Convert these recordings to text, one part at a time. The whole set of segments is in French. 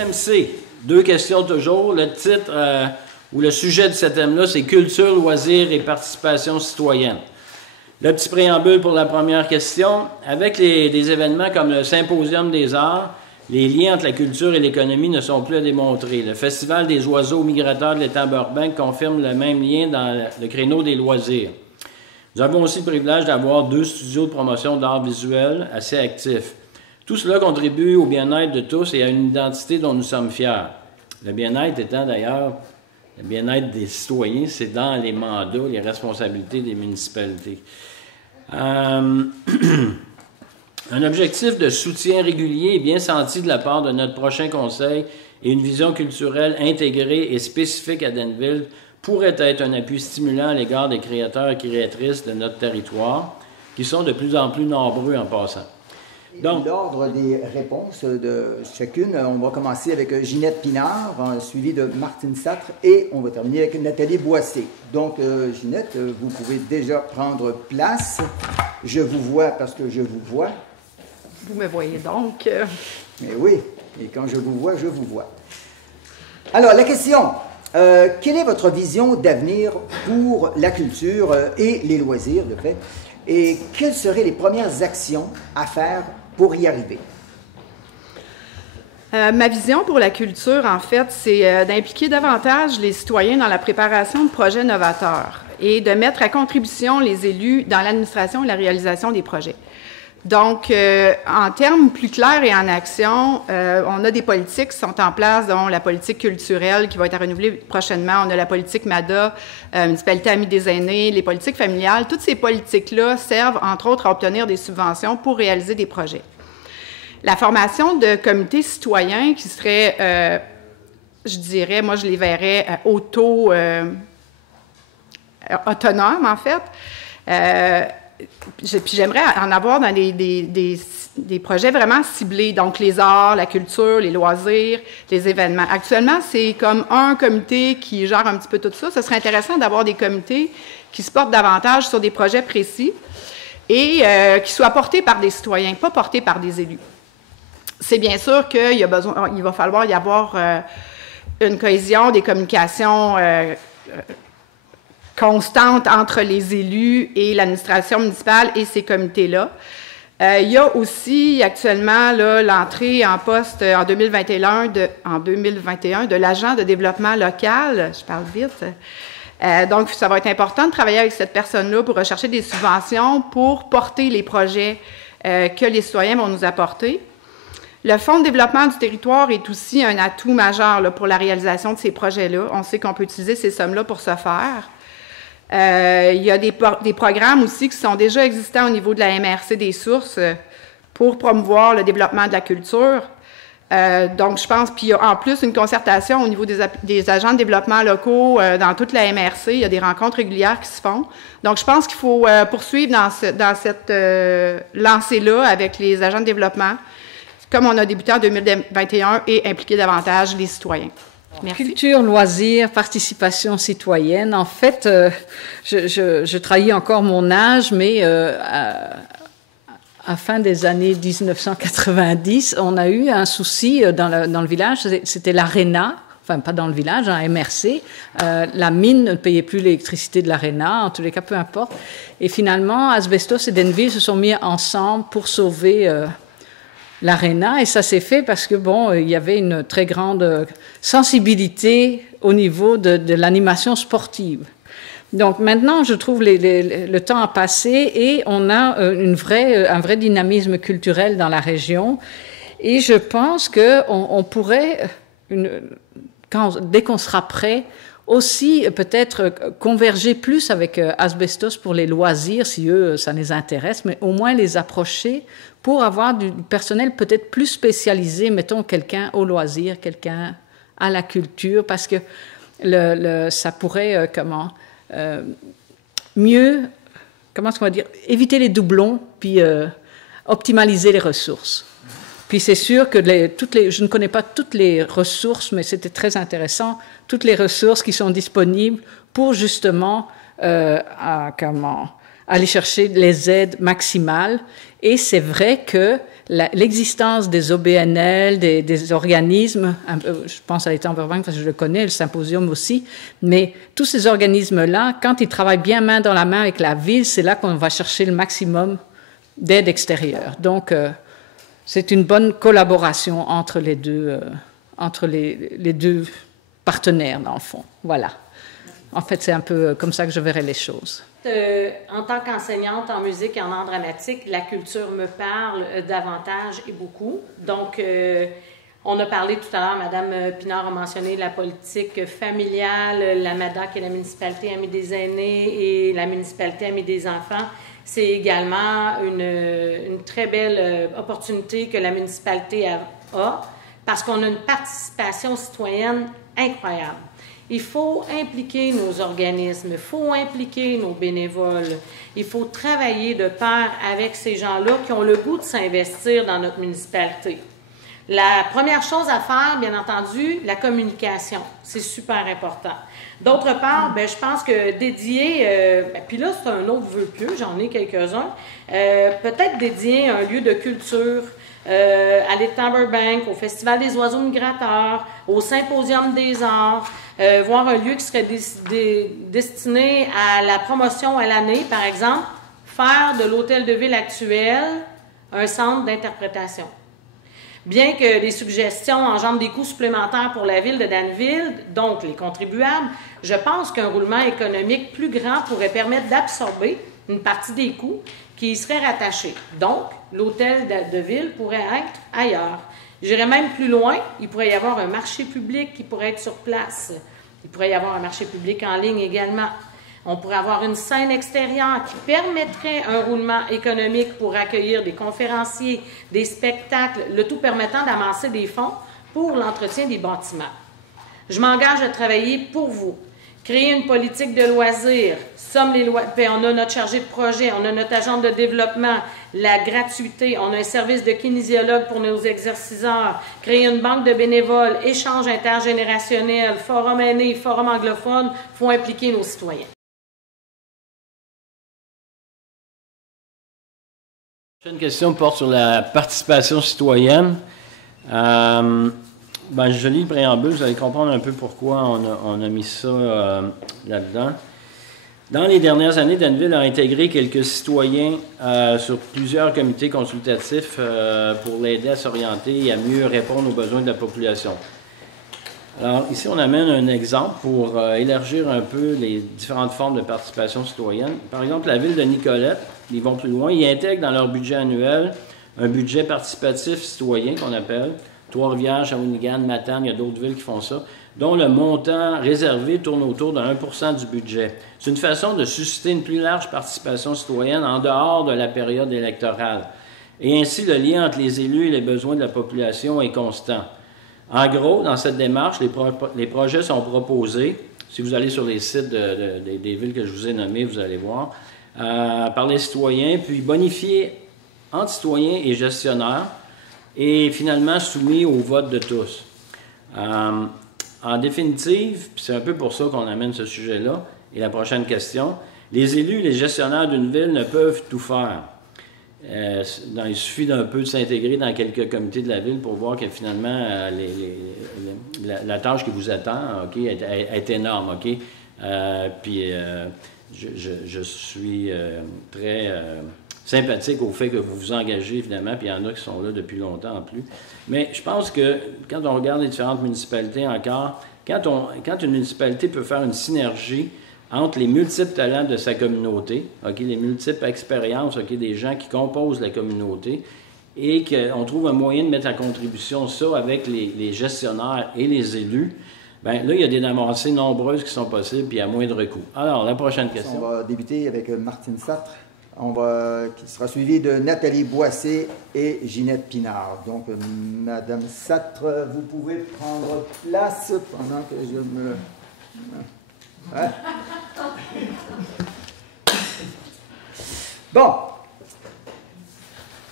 Système C, 2 questions toujours. Le titre ou le sujet de ce thème-là, c'est culture, loisirs et participation citoyenne. Le petit préambule pour la première question. Avec des événements comme le Symposium des arts, les liens entre la culture et l'économie ne sont plus à démontrer. Le Festival des oiseaux migrateurs de l'étang Burbank confirme le même lien dans le créneau des loisirs. Nous avons aussi le privilège d'avoir 2 studios de promotion d'art visuel assez actifs. Tout cela contribue au bien-être de tous et à une identité dont nous sommes fiers. Le bien-être étant d'ailleurs, le bien-être des citoyens, c'est dans les mandats, les responsabilités des municipalités. Un objectif de soutien régulier et bien senti de la part de notre prochain conseil et une vision culturelle intégrée et spécifique à Denville pourrait être un appui stimulant à l'égard des créateurs et créatrices de notre territoire, qui sont de plus en plus nombreux en passant. Donc, l'ordre des réponses de chacune, on va commencer avec Ginette Pinard, suivi de Martine Satre, et on va terminer avec Nathalie Boissé. Donc, Ginette, vous pouvez déjà prendre place. Je vous vois parce que je vous vois. Vous me voyez donc. Mais oui, et quand je vous vois, je vous vois. Alors, la question, quelle est votre vision d'avenir pour la culture et les loisirs, de fait, et quelles seraient les premières actions à faire pour y arriver? Ma vision pour la culture, en fait, c'est d'impliquer davantage les citoyens dans la préparation de projets novateurs et de mettre à contribution les élus dans l'administration et la réalisation des projets. Donc, en termes plus clairs et en action, on a des politiques qui sont en place, dont la politique culturelle qui va être renouvelée prochainement. On a la politique MADA, Municipalité Amie des aînés, les politiques familiales. Toutes ces politiques-là servent, entre autres, à obtenir des subventions pour réaliser des projets. La formation de comités citoyens qui seraient, je dirais, moi je les verrais autonomes, en fait. Puis j'aimerais en avoir dans des projets vraiment ciblés, donc les arts, la culture, les loisirs, les événements. Actuellement, c'est comme un comité qui gère un petit peu tout ça. Ce serait intéressant d'avoir des comités qui se portent davantage sur des projets précis et qui soient portés par des citoyens, pas portés par des élus. C'est bien sûr qu'il va falloir y avoir une cohésion des communications constante entre les élus et l'administration municipale et ces comités-là. Il y a aussi actuellement l'entrée en poste en 2021 de l'agent de développement local. Je parle vite. Donc, ça va être important de travailler avec cette personne-là pour rechercher des subventions pour porter les projets que les citoyens vont nous apporter. Le Fonds de développement du territoire est aussi un atout majeur là, pour la réalisation de ces projets-là. On sait qu'on peut utiliser ces sommes-là pour ce faire. Il y a des programmes aussi qui sont déjà existants au niveau de la MRC des sources pour promouvoir le développement de la culture. Donc, je pense, puis il y a en plus une concertation au niveau des agents de développement locaux dans toute la MRC. Il y a des rencontres régulières qui se font. Donc, je pense qu'il faut poursuivre dans cette lancée-là avec les agents de développement, comme on a débuté en 2021, et impliquer davantage les citoyens. Merci. Culture, loisirs, participation citoyenne. En fait, je trahis encore mon âge, mais à fin des années 1990, on a eu un souci dans le village. C'était l'ARENA, enfin pas dans le village, en MRC. La mine ne payait plus l'électricité de l'ARENA, en tous les cas, peu importe. Et finalement, Asbestos et Denville se sont mis ensemble pour sauver l'ARENA, et ça s'est fait parce que, bon, il y avait une très grande sensibilité au niveau de l'animation sportive. Donc maintenant, je trouve le temps a passé et on a un vrai dynamisme culturel dans la région, et je pense qu'on pourrait, dès qu'on sera prêt, aussi peut-être converger plus avec Asbestos pour les loisirs, si eux, ça les intéresse, mais au moins les approcher pour avoir du personnel peut-être plus spécialisé, mettons quelqu'un au loisir, quelqu'un à la culture, parce que ça pourrait, mieux, comment est-ce qu'on va dire, éviter les doublons, puis optimaliser les ressources. Puis c'est sûr que je ne connais pas toutes les ressources, mais c'était très intéressant, toutes les ressources qui sont disponibles pour justement aller chercher les aides maximales. Et c'est vrai que l'existence des OBNL, des organismes, je pense à l'État Bank parce que je le connais, le symposium aussi, mais tous ces organismes-là, quand ils travaillent bien main dans la main avec la ville, c'est là qu'on va chercher le maximum d'aide extérieure. Donc, c'est une bonne collaboration entre les deux partenaires, dans le fond. Voilà. En fait, c'est un peu comme ça que je verrais les choses. En tant qu'enseignante en musique et en art dramatique, la culture me parle davantage et beaucoup. Donc, on a parlé tout à l'heure, Mme Pinard a mentionné la politique familiale, la MADA, qui est la municipalité amie des aînés, et la municipalité amie des enfants. C'est également une très belle opportunité que la municipalité a parce qu'on a une participation citoyenne incroyable. Il faut impliquer nos organismes, il faut impliquer nos bénévoles, il faut travailler de pair avec ces gens-là qui ont le goût de s'investir dans notre municipalité. La première chose à faire, bien entendu, la communication. C'est super important. D'autre part, je pense que dédier, puis là, c'est un autre vœu pieux, j'en ai quelques-uns, peut-être dédier un lieu de culture à l'État Bank, au Festival des oiseaux migrateurs, au Symposium des arts, voir un lieu qui serait destiné à la promotion à l'année, par exemple, faire de l'hôtel de ville actuel un centre d'interprétation. Bien que les suggestions engendrent des coûts supplémentaires pour la ville de Danville, donc les contribuables, je pense qu'un roulement économique plus grand pourrait permettre d'absorber une partie des coûts qui y seraient rattachés. Donc, l'hôtel de ville pourrait être ailleurs. J'irais même plus loin, il pourrait y avoir un marché public qui pourrait être sur place. Il pourrait y avoir un marché public en ligne également. On pourrait avoir une scène extérieure qui permettrait un roulement économique pour accueillir des conférenciers, des spectacles, le tout permettant d'amasser des fonds pour l'entretien des bâtiments. Je m'engage à travailler pour vous. Créer une politique de loisirs. On a notre chargé de projet, on a notre agent de développement, la gratuité, on a un service de kinésiologue pour nos exerciceurs, créer une banque de bénévoles, échange intergénérationnel, forum aîné, forum anglophone, il faut impliquer nos citoyens. La prochaine question porte sur la participation citoyenne. Je lis le préambule, vous allez comprendre un peu pourquoi on a mis ça là-dedans. Dans les dernières années, Danville a intégré quelques citoyens sur plusieurs comités consultatifs pour l'aider à s'orienter et à mieux répondre aux besoins de la population. Alors, ici, on amène un exemple pour élargir un peu les différentes formes de participation citoyenne. Par exemple, la ville de Nicolette, ils vont plus loin, ils intègrent dans leur budget annuel un budget participatif citoyen qu'on appelle Trois-Rivières, Shawinigan, Matane, il y a d'autres villes qui font ça, dont le montant réservé tourne autour de 1% du budget. C'est une façon de susciter une plus large participation citoyenne en dehors de la période électorale. Et ainsi, le lien entre les élus et les besoins de la population est constant. En gros, dans cette démarche, les projets sont proposés, si vous allez sur les sites des villes que je vous ai nommées, vous allez voir, par les citoyens, puis bonifiés entre citoyens et gestionnaires, et finalement soumis au vote de tous. En définitive, c'est un peu pour ça qu'on amène ce sujet-là, et la prochaine question, les élus et les gestionnaires d'une ville ne peuvent tout faire. Il suffit d'un peu de s'intégrer dans quelques comités de la ville pour voir que finalement, la tâche qui vous attend est énorme. Je suis très sympathique au fait que vous vous engagez, évidemment, puis il y en a qui sont là depuis longtemps en plus. Mais je pense que quand on regarde les différentes municipalités encore, quand une municipalité peut faire une synergie entre les multiples talents de sa communauté, les multiples expériences des gens qui composent la communauté, et qu'on trouve un moyen de mettre à contribution ça avec les gestionnaires et les élus, bien là, il y a des avancées nombreuses qui sont possibles, puis à moindre coût. Alors, la prochaine question. On va débuter avec Martine Satre, qui sera suivie de Nathalie Boissé et Ginette Pinard. Donc, Madame Satre, vous pouvez prendre place pendant que je me... Ouais. Bon.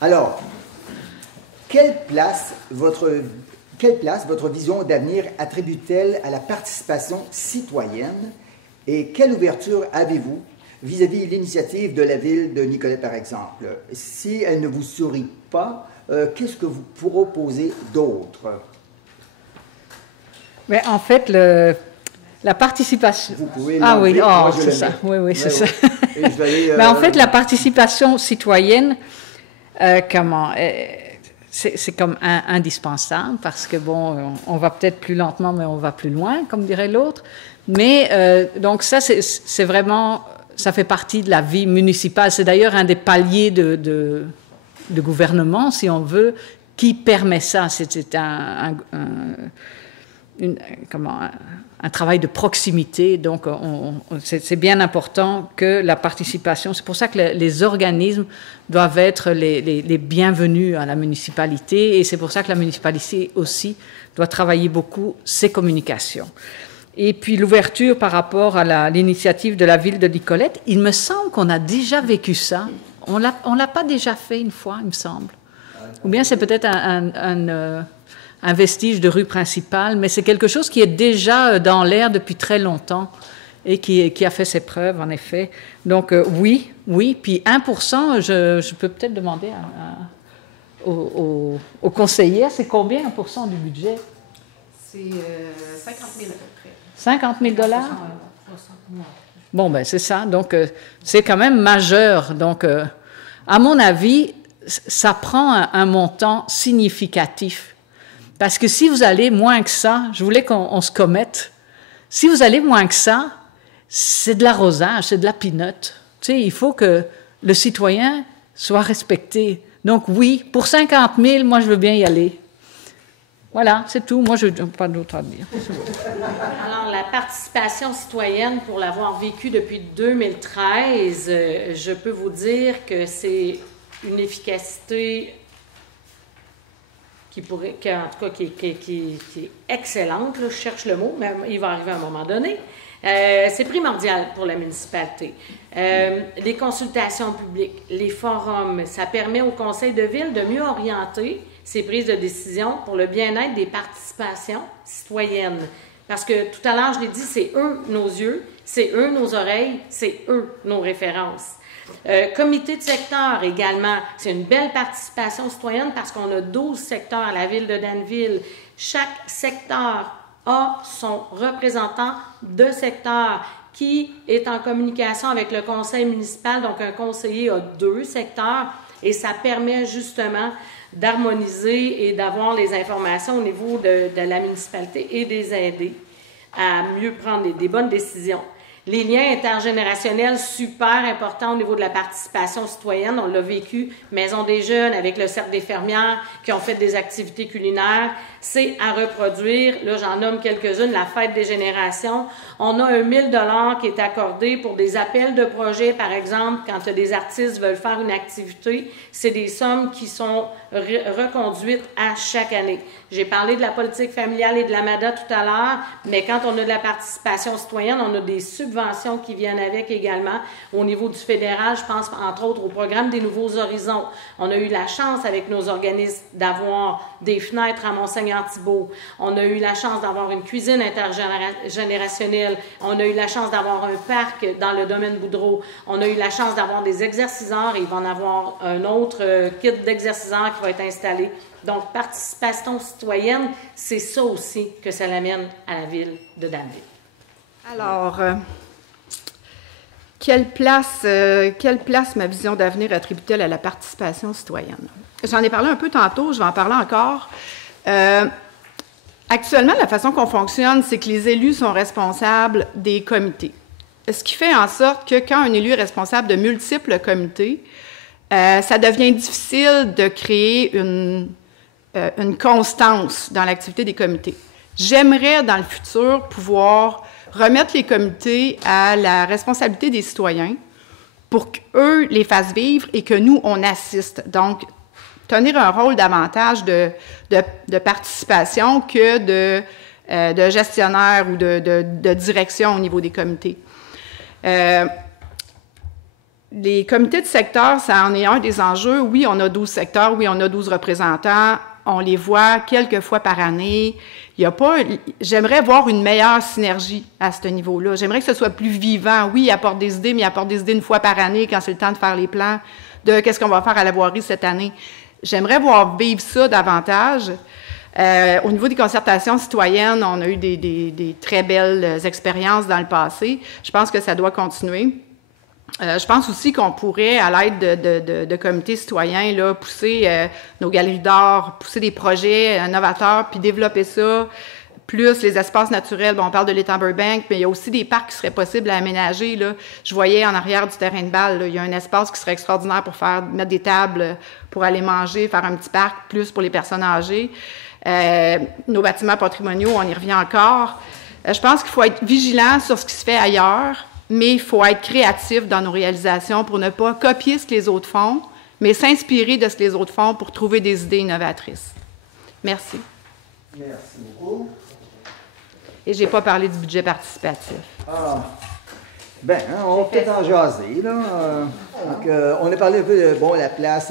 Alors, quelle place votre vision d'avenir attribue-t-elle à la participation citoyenne et quelle ouverture avez-vous vis-à-vis de l'initiative de la ville de Nicollet, par exemple. Si elle ne vous sourit pas, qu'est-ce que vous proposez d'autre? Mais en fait, la participation... Vous pouvez ah oui, oh, c'est ça. Oui, c'est ça. Mais en fait, la participation citoyenne, c'est comme indispensable parce que, bon, on va peut-être plus lentement, mais on va plus loin, comme dirait l'autre. Mais donc ça, c'est vraiment... Ça fait partie de la vie municipale. C'est d'ailleurs un des paliers de gouvernement, si on veut, qui permet ça. C'est un travail de proximité. Donc, c'est bien important que la participation... C'est pour ça que les organismes doivent être les bienvenus à la municipalité. Et c'est pour ça que la municipalité aussi doit travailler beaucoup ses communications. Et puis l'ouverture par rapport à l'initiative de la ville de Nicollet, il me semble qu'on a déjà vécu ça. On l'a pas déjà fait une fois, il me semble. Ou bien c'est peut-être un vestige de rue principale, mais c'est quelque chose qui est déjà dans l'air depuis très longtemps et qui a fait ses preuves, en effet. Donc oui. Puis 1%, je peux peut-être demander aux conseillers, c'est combien 1% du budget? C'est 50 000 à peu près. 50 000 $? Bon, ben c'est ça. Donc, c'est quand même majeur. Donc, à mon avis, ça prend un montant significatif. Parce que si vous allez moins que ça, je voulais qu'on se commette, si vous allez moins que ça, c'est de l'arrosage, c'est de la pinotte. Tu sais, il faut que le citoyen soit respecté. Donc, oui, pour 50 000, moi, je veux bien y aller. Voilà, c'est tout. Moi, je n'ai pas d'autre à dire. Alors, la participation citoyenne, pour l'avoir vécue depuis 2013, je peux vous dire que c'est une efficacité qui est excellente. Là, je cherche le mot, mais il va arriver à un moment donné. C'est primordial pour la municipalité. Les consultations publiques, les forums, ça permet au conseil de ville de mieux orienter ses prises de décision pour le bien-être des participations citoyennes. Parce que tout à l'heure, je l'ai dit, c'est eux nos yeux, c'est eux nos oreilles, c'est eux nos références. Comité de secteur également, c'est une belle participation citoyenne parce qu'on a 12 secteurs à la ville de Danville. Chaque secteur a son représentant de secteur qui est en communication avec le conseil municipal. Donc, un conseiller a 2 secteurs et ça permet justement d'harmoniser et d'avoir les informations au niveau de la municipalité et des aider à mieux prendre des bonnes décisions. Les liens intergénérationnels, super importants au niveau de la participation citoyenne. On l'a vécu, Maison des jeunes avec le Cercle des fermières qui ont fait des activités culinaires. C'est à reproduire. Là, j'en nomme quelques-unes. La fête des générations. On a 1 000 $ qui est accordé pour des appels de projets, par exemple, quand des artistes veulent faire une activité. C'est des sommes qui sont reconduites à chaque année. J'ai parlé de la politique familiale et de la MADA tout à l'heure, mais quand on a de la participation citoyenne, on a des subventions qui viennent avec également. Au niveau du fédéral, je pense entre autres au programme des Nouveaux Horizons. On a eu la chance avec nos organismes d'avoir des fenêtres à Mont-Seigneur-Thibault. On a eu la chance d'avoir une cuisine intergénérationnelle. On a eu la chance d'avoir un parc dans le domaine Boudreau. On a eu la chance d'avoir des exerciceurs et il va en avoir un autre kit d'exerciceurs qui va être installé. Donc, participation citoyenne, c'est ça aussi que ça l'amène à la ville de Danville. Alors, quelle place ma vision d'avenir attribue-t-elle à la participation citoyenne? J'en ai parlé un peu tantôt, je vais en parler encore. Actuellement, la façon qu'on fonctionne, c'est que les élus sont responsables des comités. Ce qui fait en sorte que quand un élu est responsable de multiples comités, ça devient difficile de créer une constance dans l'activité des comités. J'aimerais, dans le futur, pouvoir remettre les comités à la responsabilité des citoyens pour qu'eux les fassent vivre et que nous, on assiste. Donc, tenir un rôle davantage de participation que de gestionnaire ou de direction au niveau des comités. Les comités de secteur, ça en est un des enjeux. Oui, on a 12 secteurs, oui, on a 12 représentants. on les voit quelques fois par année. Il y a pas, j'aimerais voir une meilleure synergie à ce niveau-là. J'aimerais que ce soit plus vivant. Oui, ils apportent des idées, mais ils apportent des idées une fois par année quand c'est le temps de faire les plans de qu'est-ce qu'on va faire à la voirie cette année. J'aimerais voir vivre ça davantage. Au niveau des concertations citoyennes, on a eu des très belles expériences dans le passé. Je pense que ça doit continuer. Je pense aussi qu'on pourrait, à l'aide de comités citoyens, là, pousser nos galeries d'art, pousser des projets novateurs, puis développer ça, plus les espaces naturels. Bon, on parle de l'étang Burbank, mais il y a aussi des parcs qui seraient possibles à aménager. Là. Je voyais en arrière du terrain de balle, là, il y a un espace qui serait extraordinaire pour mettre des tables pour aller manger, faire un petit parc, plus pour les personnes âgées. Nos bâtiments patrimoniaux, on y revient encore. Je pense qu'il faut être vigilant sur ce qui se fait ailleurs, mais il faut être créatif dans nos réalisations pour ne pas copier ce que les autres font, mais s'inspirer de ce que les autres font pour trouver des idées innovatrices. Merci. Merci beaucoup. Et je n'ai pas parlé du budget participatif. Ah. Ben, hein, on va peut-être en jaser, là. Donc, on a parlé un peu de la place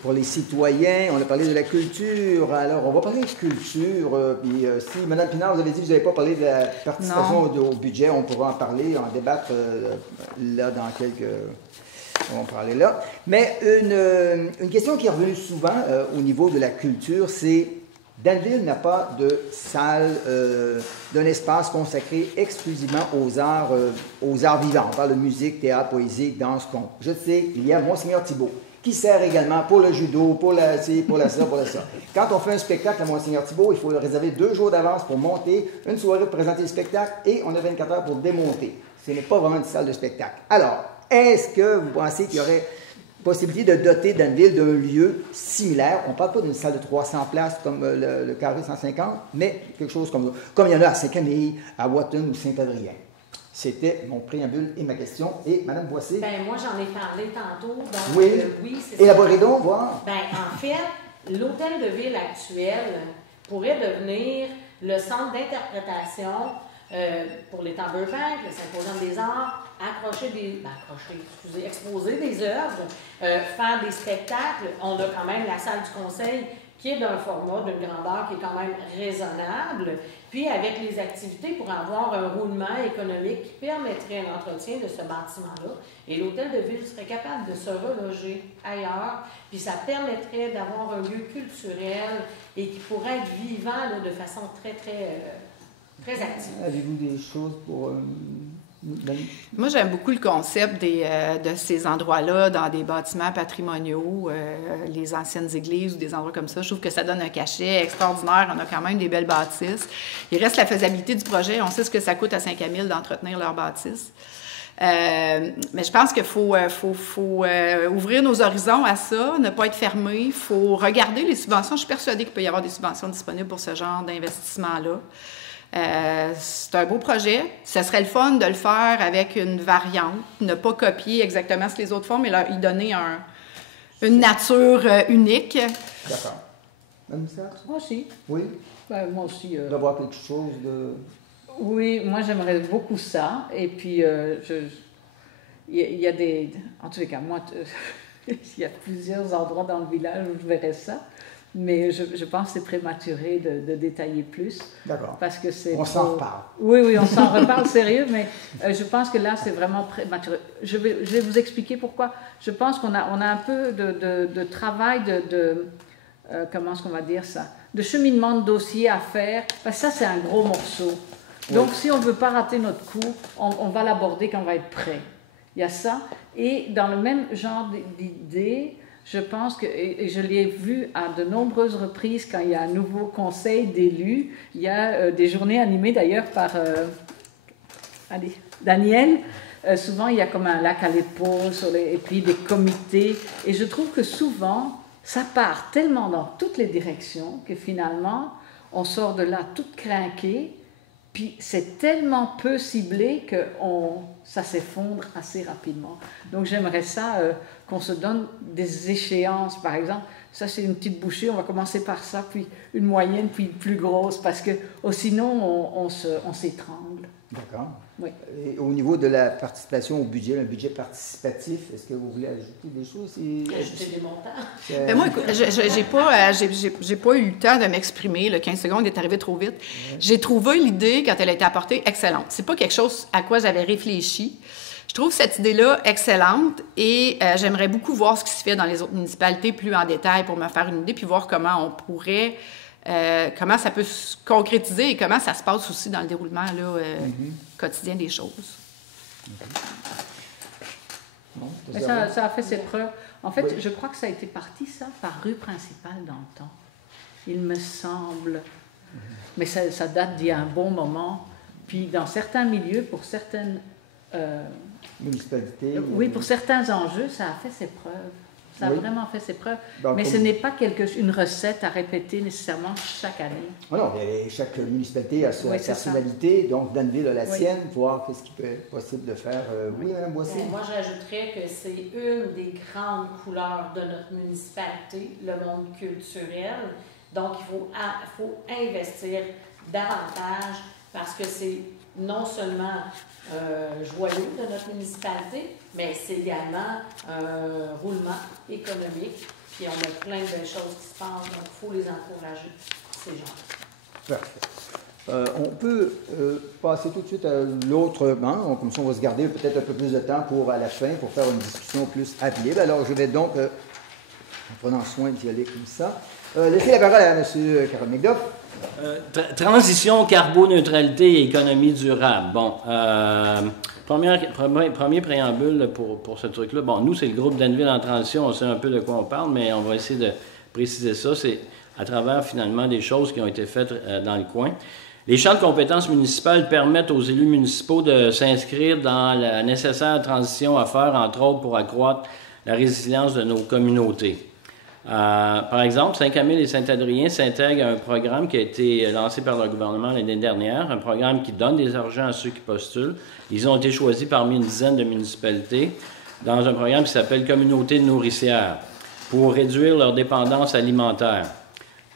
pour les citoyens, on a parlé de la culture. Alors, on va parler de culture. Puis, si, Mme Pinard, vous avez dit que vous n'avez pas parlé de la participation au budget, on pourra en parler, en débattre là dans quelques... On va en parler là. Mais une question qui est revenue souvent au niveau de la culture, c'est... Danville n'a pas de salle, d'un espace consacré exclusivement aux arts vivants. On parle de musique, théâtre, poésie, danse, conte. Je sais, il y a Monseigneur Thibault, qui sert également pour le judo, pour la ça. Quand on fait un spectacle à Monseigneur Thibault, il faut le réserver 2 jours d'avance pour monter, une soirée pour présenter le spectacle, et on a 24 heures pour démonter. Ce n'est pas vraiment une salle de spectacle. Alors, est-ce que vous pensez qu'il y aurait possibilité de doter Danville d'un lieu similaire? On ne parle pas d'une salle de 300 places comme le Carré 150, mais quelque chose comme il y en a à Saint-Camille, à Wotton ou Saint-Adrien. C'était mon préambule et ma question. Et Mme Boissé? Bien, moi, j'en ai parlé tantôt. Donc, oui, c'est ça. Élaborez donc, voir. Bien, en fait, l'hôtel de ville actuel pourrait devenir le centre d'interprétation pour l'étang Burbank, le Symposium des arts, exposer des œuvres, faire des spectacles. On a quand même la salle du conseil qui est d'un format, d'une grandeur qui est quand même raisonnable, puis avec les activités pour avoir un roulement économique qui permettrait un entretien de ce bâtiment-là. Et l'hôtel de ville serait capable de se reloger ailleurs, puis ça permettrait d'avoir un lieu culturel et qui pourrait être vivant là, de façon très, très, très active. Avez-vous des choses pour... Moi, j'aime beaucoup le concept de ces endroits-là dans des bâtiments patrimoniaux, les anciennes églises ou des endroits comme ça. Je trouve que ça donne un cachet extraordinaire. On a quand même des belles bâtisses. Il reste la faisabilité du projet. On sait ce que ça coûte à Saint-Camille d'entretenir leurs bâtisses. Mais je pense qu'il faut ouvrir nos horizons à ça, ne pas être fermé. Il faut regarder les subventions. Je suis persuadée qu'il peut y avoir des subventions disponibles pour ce genre d'investissement-là. C'est un beau projet. Ce serait le fun de le faire avec une variante, ne pas copier exactement ce que les autres font, mais leur y donner une nature unique. D'accord. Mme Sartre? Moi aussi. Oui? Ben, moi aussi. D'avoir quelque chose de... Oui, moi j'aimerais beaucoup ça. Et puis, il y a des... En tous les cas, moi, il y a plusieurs endroits dans le village où je verrais ça. Mais je pense que c'est prématuré de détailler plus. D'accord. Parce que c'est... On s'en reparle. Oui, on s'en reparle sérieux, mais je pense que là, c'est vraiment prématuré. Je vais vous expliquer pourquoi. Je pense qu'on a un peu de travail comment est-ce qu'on va dire ça? De cheminement de dossier à faire. Parce que ça, c'est un gros morceau. Donc, si on ne veut pas rater notre coup, on va l'aborder quand on va être prêt. Il y a ça. Et dans le même genre d'idée... Je pense que, et je l'ai vu à de nombreuses reprises quand il y a un nouveau conseil d'élus, il y a des journées animées d'ailleurs par Daniel. Souvent, il y a comme un lac à l'épaule et puis des comités. Et je trouve que souvent, ça part tellement dans toutes les directions que finalement, on sort de là tout crinqué. Puis c'est tellement peu ciblé que ça s'effondre assez rapidement. Donc j'aimerais ça qu'on se donne des échéances, par exemple. Ça, c'est une petite bouchée, on va commencer par ça, puis une moyenne, puis une plus grosse, parce que sinon, on s'étrangle. D'accord. Oui. Et au niveau de la participation au budget, un budget participatif, est-ce que vous voulez ajouter des choses? Ajouter des montants. Ben moi, écoute, j'ai pas eu le temps de m'exprimer. Le 15 secondes est arrivé trop vite. J'ai trouvé l'idée, quand elle a été apportée, excellente. C'est pas quelque chose à quoi j'avais réfléchi. Je trouve cette idée-là excellente et j'aimerais beaucoup voir ce qui se fait dans les autres municipalités plus en détail pour me faire une idée puis voir comment on pourrait, comment ça peut se concrétiser et comment ça se passe aussi dans le déroulement là, quotidien des choses. Bon, Mais ça a fait ses preuves. En fait, je crois que ça a été parti, ça, par rue principale dans le temps. Il me semble. Mais ça date d'il y a un bon moment. Puis dans certains milieux, pour certaines... municipalité. Oui, pour certains enjeux, ça a fait ses preuves. Ça a vraiment fait ses preuves. Donc, mais ce n'est pas une recette à répéter nécessairement chaque année. Oh non, mais chaque municipalité a sa personnalité. Donc, Danville a la sienne, voir qu'est-ce qui peut être possible de faire. Oui, Mme Boissy? Moi, j'ajouterais que c'est une des grandes couleurs de notre municipalité, le monde culturel. Donc, il faut investir davantage parce que c'est non seulement joyeux de notre municipalité, mais c'est également un roulement économique. Puis on a plein de belles choses qui se passent, donc il faut les encourager, ces gens. Parfait. On peut passer tout de suite à l'autre banc. Comme ça, on va se garder peut-être un peu plus de temps à la fin pour faire une discussion plus habile. Alors, je vais donc, en prenant soin d'y aller comme ça, laisser la parole à M. Carole McDuff. Transition, carboneutralité et économie durable. Bon, premier préambule pour ce truc-là. Bon, nous, c'est le groupe Danville en transition, on sait un peu de quoi on parle, mais on va essayer de préciser ça. C'est à travers, finalement, des choses qui ont été faites dans le coin. Les champs de compétences municipales permettent aux élus municipaux de s'inscrire dans la nécessaire transition à faire, entre autres, pour accroître la résilience de nos communautés. Par exemple, Saint-Camille et Saint-Adrien s'intègrent à un programme qui a été lancé par le gouvernement l'année dernière, un programme qui donne des argents à ceux qui postulent. Ils ont été choisis parmi une dizaine de municipalités dans un programme qui s'appelle Communauté nourricière pour réduire leur dépendance alimentaire.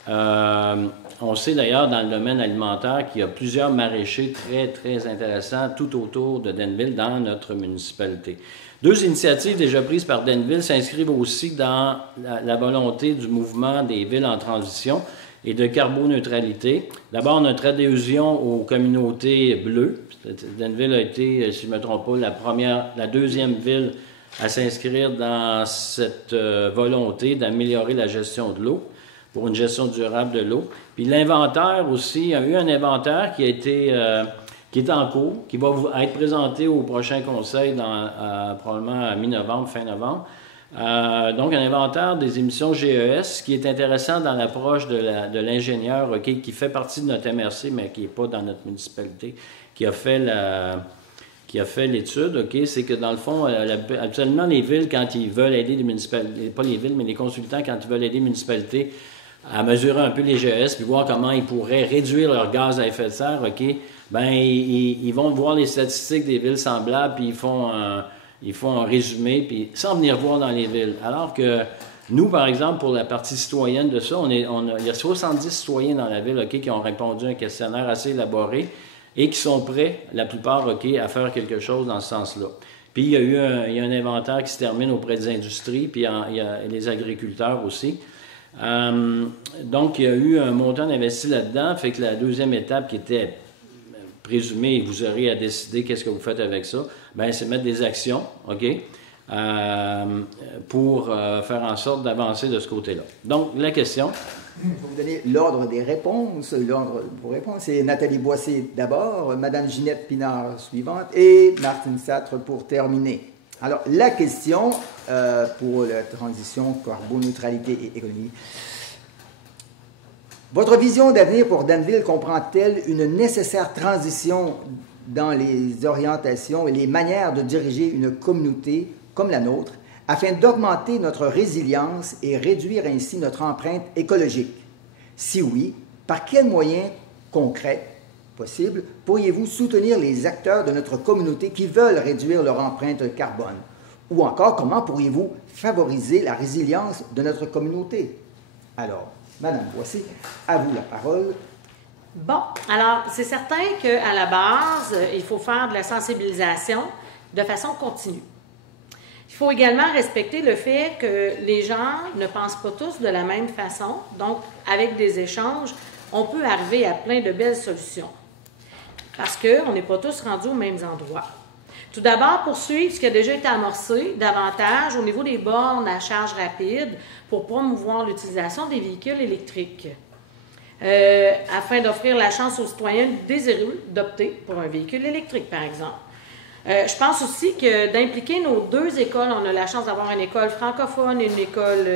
On sait d'ailleurs dans le domaine alimentaire qu'il y a plusieurs maraîchers très, très intéressants tout autour de Danville dans notre municipalité. Deux initiatives déjà prises par Danville s'inscrivent aussi dans la volonté du mouvement des villes en transition et de carboneutralité. D'abord, notre adhésion aux communautés bleues. Danville a été, si je ne me trompe pas, la deuxième ville à s'inscrire dans cette volonté d'améliorer la gestion de l'eau, pour une gestion durable de l'eau. Puis l'inventaire aussi, il y a eu un inventaire qui est en cours, qui va être présenté au prochain conseil probablement à mi-novembre, fin novembre. Donc, un inventaire des émissions GES qui est intéressant dans l'approche de l'ingénieur qui fait partie de notre MRC, mais qui n'est pas dans notre municipalité, qui a fait l'étude, c'est que dans le fond, actuellement, les villes, quand ils veulent aider les municipalités, pas les villes, mais les consultants, quand ils veulent aider les municipalités à mesurer un peu les GES, puis voir comment ils pourraient réduire leur gaz à effet de serre, ils vont voir les statistiques des villes semblables, puis ils font un résumé, puis sans venir voir dans les villes. Alors que nous, par exemple, pour la partie citoyenne de ça, il y a 70 citoyens dans la ville qui ont répondu à un questionnaire assez élaboré et qui sont prêts, la plupart, à faire quelque chose dans ce sens-là. Puis il y a un inventaire qui se termine auprès des industries, puis il y a les agriculteurs aussi. Donc, il y a eu un montant investi là-dedans, fait que la deuxième étape qui était présumée, vous aurez à décider qu'est-ce que vous faites avec ça, c'est mettre des actions, pour faire en sorte d'avancer de ce côté-là. Donc, la question... Je vais vous donner l'ordre des réponses. L'ordre pour répondre, c'est Nathalie Boissé d'abord, Mme Ginette Pinard suivante et Martine Satre pour terminer. Alors, la question pour la transition carboneutralité et économie. Votre vision d'avenir pour Danville comprend-elle une nécessaire transition dans les orientations et les manières de diriger une communauté comme la nôtre afin d'augmenter notre résilience et réduire ainsi notre empreinte écologique? Si oui, par quels moyens concrets possibles pourriez-vous soutenir les acteurs de notre communauté qui veulent réduire leur empreinte carbone? Ou encore, comment pourriez-vous favoriser la résilience de notre communauté? Alors, Madame Boissy, à vous la parole. Bon, alors, c'est certain qu'à la base, il faut faire de la sensibilisation de façon continue. Il faut également respecter le fait que les gens ne pensent pas tous de la même façon. Donc, avec des échanges, on peut arriver à plein de belles solutions. Parce qu'on n'est pas tous rendus aux mêmes endroits. Tout d'abord, poursuivre ce qui a déjà été amorcé davantage au niveau des bornes à charge rapide pour promouvoir l'utilisation des véhicules électriques. Afin d'offrir la chance aux citoyens désireux d'opter pour un véhicule électrique, par exemple. Je pense aussi que d'impliquer nos deux écoles, on a la chance d'avoir une école francophone et une école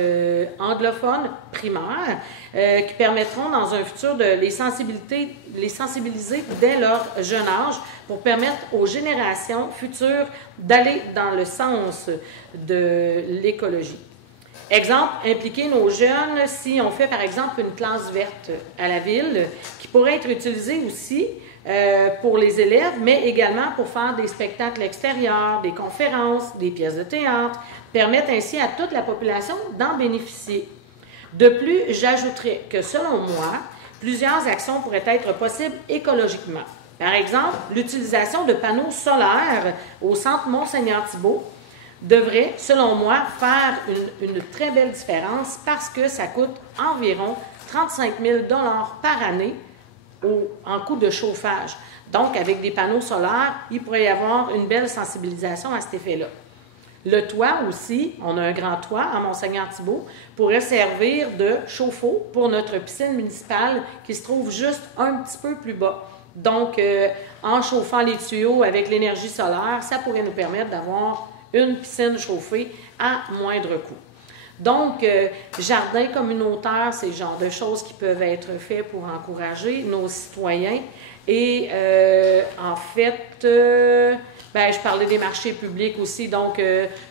anglophone primaire, qui permettront dans un futur de les sensibiliser dès leur jeune âge pour permettre aux générations futures d'aller dans le sens de l'écologie. Exemple, impliquer nos jeunes si on fait par exemple une classe verte à la ville, qui pourrait être utilisée aussi pour les élèves, mais également pour faire des spectacles extérieurs, des conférences, des pièces de théâtre, permettre ainsi à toute la population d'en bénéficier. De plus, j'ajouterais que selon moi, plusieurs actions pourraient être possibles écologiquement. Par exemple, l'utilisation de panneaux solaires au centre Mont-Seigneur-Thibault devrait, selon moi, faire une très belle différence parce que ça coûte environ 35 000 $ par année en coût de chauffage. Donc, avec des panneaux solaires, il pourrait y avoir une belle sensibilisation à cet effet-là. Le toit aussi, on a un grand toit à Mont-Seigneur-Thibault, pourrait servir de chauffe-eau pour notre piscine municipale qui se trouve juste un petit peu plus bas. Donc, en chauffant les tuyaux avec l'énergie solaire, ça pourrait nous permettre d'avoir une piscine chauffée à moindre coût. Donc, jardin communautaire, c'est le genre de choses qui peuvent être faites pour encourager nos citoyens. Et en fait, je parlais des marchés publics aussi, donc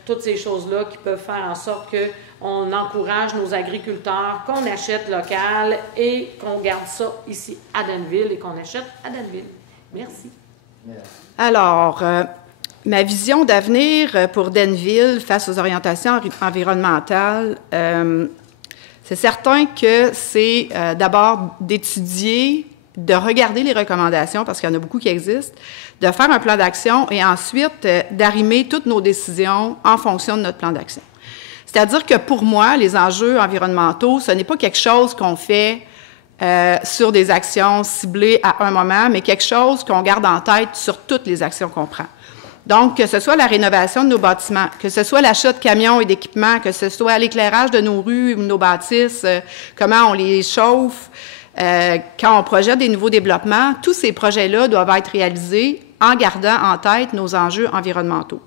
toutes ces choses-là qui peuvent faire en sorte qu'on encourage nos agriculteurs, qu'on achète local et qu'on garde ça ici à Danville et qu'on achète à Danville. Merci. Alors, ma vision d'avenir pour Danville face aux orientations environnementales, c'est certain que c'est d'abord d'étudier, de regarder les recommandations, parce qu'il y en a beaucoup qui existent, de faire un plan d'action et ensuite d'arrimer toutes nos décisions en fonction de notre plan d'action. C'est-à-dire que pour moi, les enjeux environnementaux, ce n'est pas quelque chose qu'on fait sur des actions ciblées à un moment, mais quelque chose qu'on garde en tête sur toutes les actions qu'on prend. Donc, que ce soit la rénovation de nos bâtiments, que ce soit l'achat de camions et d'équipements, que ce soit l'éclairage de nos rues ou de nos bâtisses, comment on les chauffe, quand on projette des nouveaux développements, tous ces projets-là doivent être réalisés en gardant en tête nos enjeux environnementaux.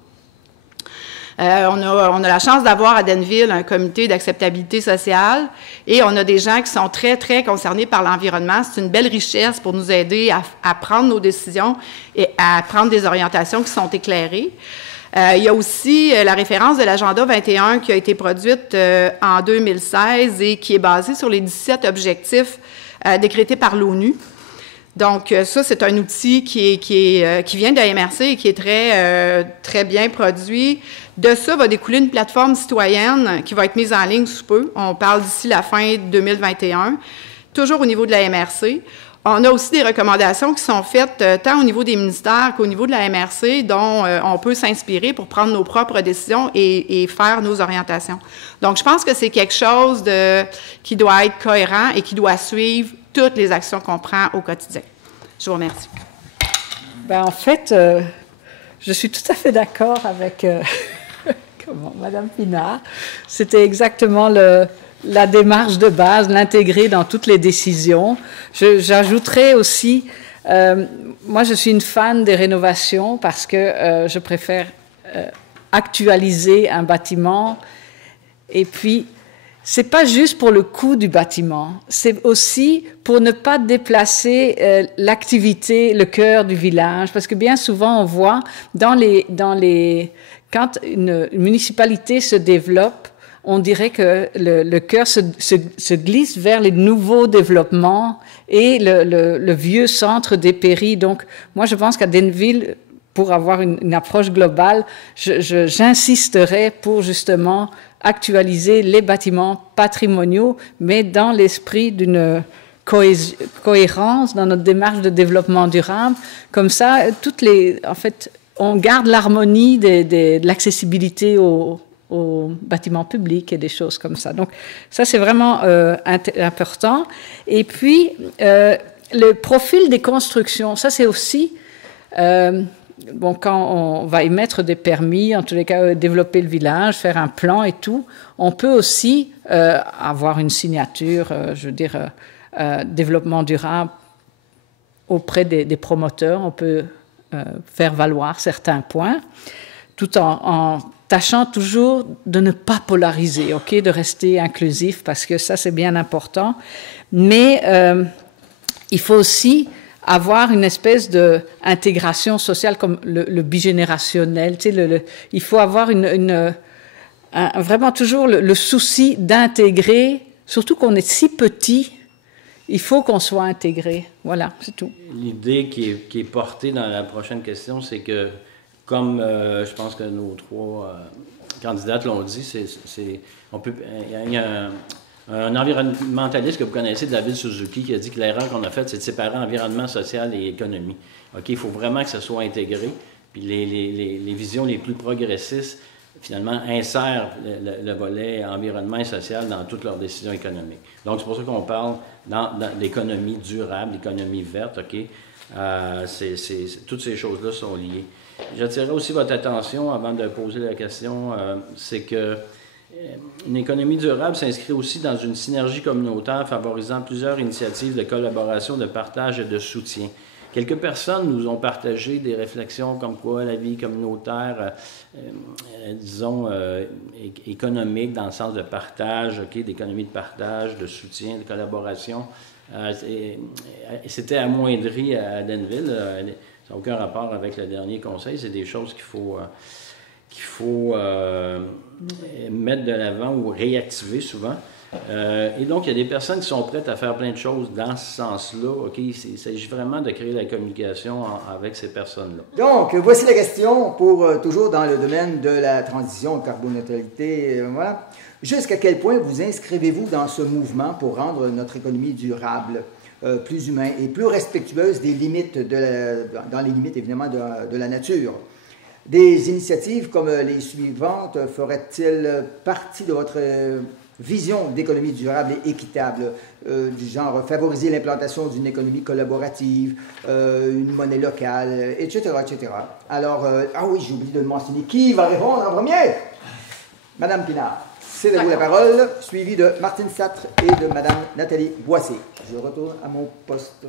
On a la chance d'avoir à Danville un comité d'acceptabilité sociale et on a des gens qui sont très, très concernés par l'environnement. C'est une belle richesse pour nous aider à prendre nos décisions et à prendre des orientations qui sont éclairées. Il y a aussi la référence de l'Agenda 21 qui a été produite en 2016 et qui est basée sur les 17 objectifs décrétés par l'ONU. Donc, ça, c'est un outil qui vient de la MRC et qui est très bien produit. De ça va découler une plateforme citoyenne qui va être mise en ligne sous peu. On parle d'ici la fin 2021, toujours au niveau de la MRC. On a aussi des recommandations qui sont faites tant au niveau des ministères qu'au niveau de la MRC, dont on peut s'inspirer pour prendre nos propres décisions et faire nos orientations. Donc, je pense que c'est quelque chose qui doit être cohérent et qui doit suivre toutes les actions qu'on prend au quotidien. Je vous remercie. En fait, je suis tout à fait d'accord avec Mme Pinard. C'était exactement la démarche de base, l'intégrer dans toutes les décisions. J'ajouterais aussi, moi je suis une fan des rénovations parce que je préfère actualiser un bâtiment et puis c'est pas juste pour le coût du bâtiment, c'est aussi pour ne pas déplacer l'activité, le cœur du village, parce que bien souvent on voit quand une municipalité se développe, on dirait que le cœur se glisse vers les nouveaux développements et le vieux centre dépérit. Donc, moi, je pense qu'à Danville, pour avoir une approche globale, j'insisterai pour justement actualiser les bâtiments patrimoniaux, mais dans l'esprit d'une cohérence dans notre démarche de développement durable. Comme ça, en fait, on garde l'harmonie de l'accessibilité aux bâtiments publics et des choses comme ça. Donc, ça, c'est vraiment important. Et puis, le profil des constructions, ça, c'est aussi... Bon, quand on va émettre des permis, en tous les cas, développer le village, faire un plan et tout, on peut aussi avoir une signature, développement durable auprès des promoteurs. On peut faire valoir certains points, tout en tâchant toujours de ne pas polariser, ok, de rester inclusif, parce que ça, c'est bien important. Mais il faut aussi avoir une espèce d'intégration sociale comme le bigénérationnel. Tu sais, il faut avoir vraiment toujours le souci d'intégrer, surtout qu'on est si petit, il faut qu'on soit intégré. Voilà, c'est tout. L'idée qui est portée dans la prochaine question, c'est que, comme je pense que nos trois candidates l'ont dit, il y a un environnementaliste que vous connaissez, David Suzuki, qui a dit que l'erreur qu'on a faite, c'est de séparer environnement, social et économie. OK, il faut vraiment que ça soit intégré. Puis les visions les plus progressistes, finalement, insèrent le volet environnement et social dans toutes leurs décisions économiques. Donc, c'est pour ça qu'on parle dans l'économie durable, l'économie verte, OK? Toutes ces choses-là sont liées. J'attirerai aussi votre attention, avant de poser la question, c'est que une économie durable s'inscrit aussi dans une synergie communautaire favorisant plusieurs initiatives de collaboration, de partage et de soutien. Quelques personnes nous ont partagé des réflexions comme quoi la vie communautaire, économique dans le sens de partage, okay, d'économie de partage, de soutien, de collaboration, c'était amoindri à Denville. Ça n'a aucun rapport avec le dernier conseil. C'est des choses qu'il faut mettre de l'avant ou réactiver souvent. Et donc, il y a des personnes qui sont prêtes à faire plein de choses dans ce sens-là. OK? Il s'agit vraiment de créer la communication avec ces personnes-là. Donc, voici la question pour toujours dans le domaine de la transition carboneutralité. Voilà. Jusqu'à quel point vous inscrivez-vous dans ce mouvement pour rendre notre économie durable, plus humaine et plus respectueuse des limites, dans les limites évidemment de la nature? Des initiatives comme les suivantes feraient-elles partie de votre vision d'économie durable et équitable, du genre favoriser l'implantation d'une économie collaborative, une monnaie locale, etc., etc. Alors, ah oui, j'ai oublié de le mentionner. Qui va répondre en premier? Madame Pinard, c'est à vous la parole, suivie de Martine Satre et de Madame Nathalie Boissé. Je retourne à mon poste.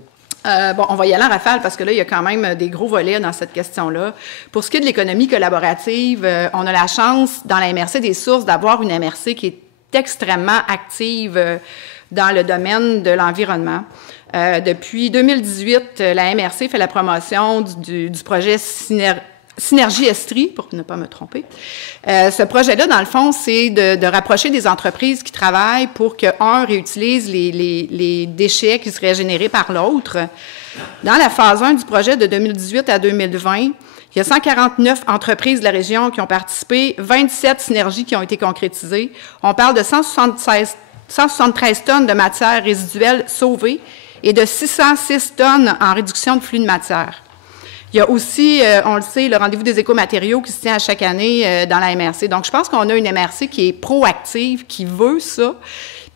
On va y aller en rafale parce que là, il y a quand même des gros volets dans cette question-là. Pour ce qui est de l'économie collaborative, on a la chance, dans la MRC des sources, d'avoir une MRC qui est extrêmement active dans le domaine de l'environnement. Depuis 2018, la MRC fait la promotion du projet Synergie Estrie, pour ne pas me tromper. Ce projet-là, dans le fond, c'est de rapprocher des entreprises qui travaillent pour qu'un réutilise les déchets qui seraient générés par l'autre. Dans la phase 1 du projet de 2018 à 2020, il y a 149 entreprises de la région qui ont participé, 27 synergies qui ont été concrétisées. On parle de 173 tonnes de matières résiduelles sauvées et de 606 tonnes en réduction de flux de matière. Il y a aussi, on le sait, le rendez-vous des écomatériaux qui se tient à chaque année dans la MRC. Donc, je pense qu'on a une MRC qui est proactive, qui veut ça,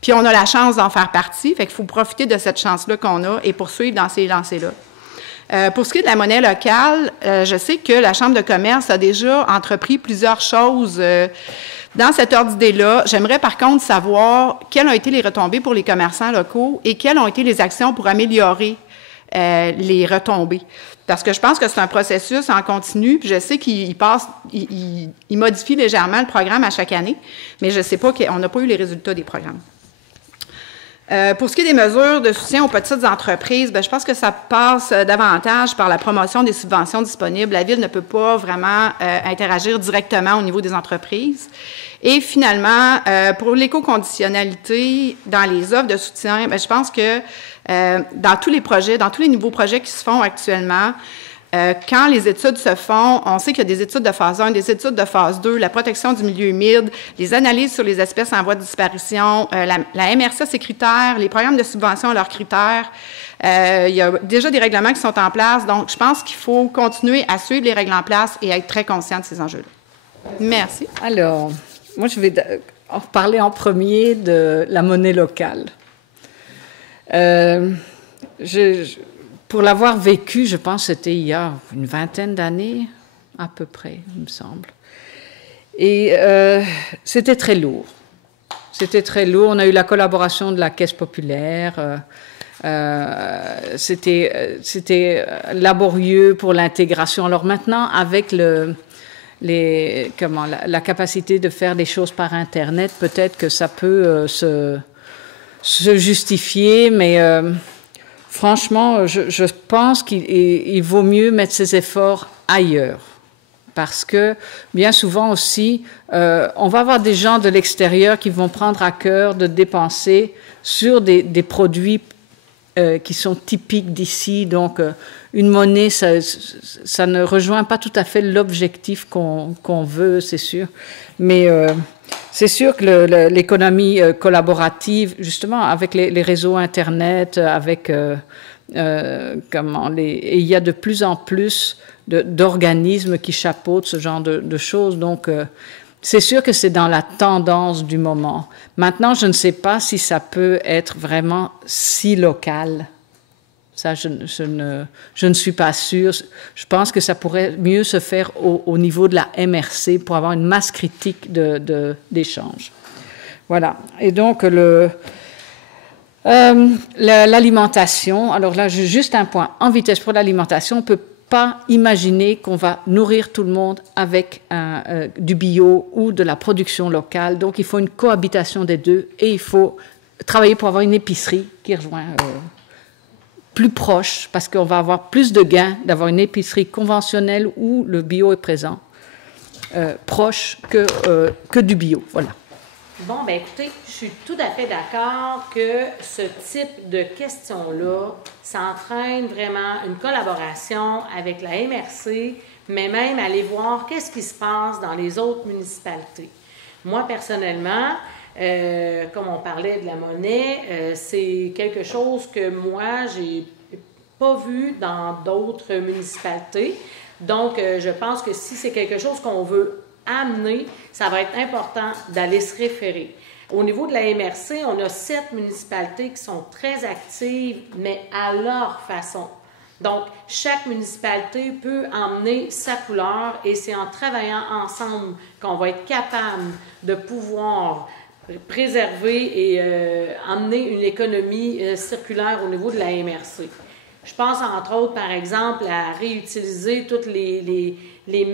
puis on a la chance d'en faire partie. Fait qu'il faut profiter de cette chance-là qu'on a et poursuivre dans ces lancers-là. Pour ce qui est de la monnaie locale, je sais que la Chambre de commerce a déjà entrepris plusieurs choses dans cet ordre d'idée-là. J'aimerais par contre savoir quelles ont été les retombées pour les commerçants locaux et quelles ont été les actions pour améliorer les retombées. Parce que je pense que c'est un processus en continu, puis je sais qu'il modifie légèrement le programme à chaque année, mais je ne sais pas qu'on n'a pas eu les résultats des programmes. Pour ce qui est des mesures de soutien aux petites entreprises, bien, je pense que ça passe davantage par la promotion des subventions disponibles. La Ville ne peut pas vraiment interagir directement au niveau des entreprises. Et finalement, pour l'éco-conditionnalité dans les offres de soutien, bien, je pense que dans tous les projets, dans tous les nouveaux projets qui se font actuellement, Quand les études se font, on sait qu'il y a des études de phase 1, des études de phase 2, la protection du milieu humide, les analyses sur les espèces en voie de disparition, la MRC, ses critères, les programmes de subvention, leurs critères. Il y a déjà des règlements qui sont en place, donc je pense qu'il faut continuer à suivre les règles en place et être très conscient de ces enjeux-là. Merci. Alors, moi, je vais en parler en premier de la monnaie locale. Pour l'avoir vécu, je pense que c'était il y a une vingtaine d'années, à peu près, il me semble. Et c'était très lourd. C'était très lourd. On a eu la collaboration de la Caisse populaire. C'était laborieux pour l'intégration. Alors maintenant, avec la capacité de faire des choses par Internet, peut-être que ça peut se justifier, mais franchement, je pense qu'il vaut mieux mettre ses efforts ailleurs. Parce que bien souvent aussi, on va avoir des gens de l'extérieur qui vont prendre à cœur de dépenser sur des produits qui sont typiques d'ici. Donc, une monnaie, ça ne rejoint pas tout à fait l'objectif qu'on veut, c'est sûr. Mais c'est sûr que l'économie collaborative, justement, avec les réseaux Internet, avec et il y a de plus en plus d'organismes qui chapeautent ce genre de choses. Donc, c'est sûr que c'est dans la tendance du moment. Maintenant, je ne sais pas si ça peut être vraiment si local. Ça, je ne suis pas sûre. Je pense que ça pourrait mieux se faire au niveau de la MRC pour avoir une masse critique d'échanges. Voilà. Et donc, l'alimentation. Alors là, juste un point. En vitesse pour l'alimentation, on ne peut pas imaginer qu'on va nourrir tout le monde avec du bio ou de la production locale. Donc, il faut une cohabitation des deux et il faut travailler pour avoir une épicerie qui rejoint plus proche, parce qu'on va avoir plus de gains d'avoir une épicerie conventionnelle où le bio est présent, proche que du bio. Voilà. Bon, bien écoutez, je suis tout à fait d'accord que ce type de questions-là, ça entraîne vraiment une collaboration avec la MRC, mais même aller voir qu'est-ce qui se passe dans les autres municipalités. Moi, personnellement, comme on parlait de la monnaie, c'est quelque chose que moi, j'ai pas vu dans d'autres municipalités. Donc, je pense que si c'est quelque chose qu'on veut amener, ça va être important d'aller se référer. Au niveau de la MRC, on a 7 municipalités qui sont très actives, mais à leur façon. Donc, chaque municipalité peut emmener sa couleur et c'est en travaillant ensemble qu'on va être capable de pouvoir préserver et emmener une économie circulaire au niveau de la MRC. Je pense entre autres, par exemple, à réutiliser tous les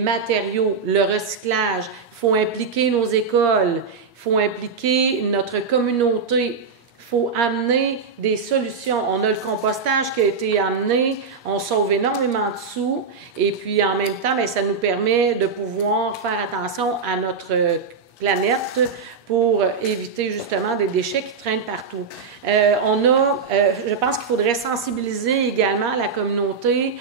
matériaux, le recyclage. Il faut impliquer nos écoles, il faut impliquer notre communauté, il faut amener des solutions. On a le compostage qui a été amené, on sauve énormément de sous et puis en même temps, bien, ça nous permet de pouvoir faire attention à notre planète pour éviter justement des déchets qui traînent partout. Je pense qu'il faudrait sensibiliser également la communauté.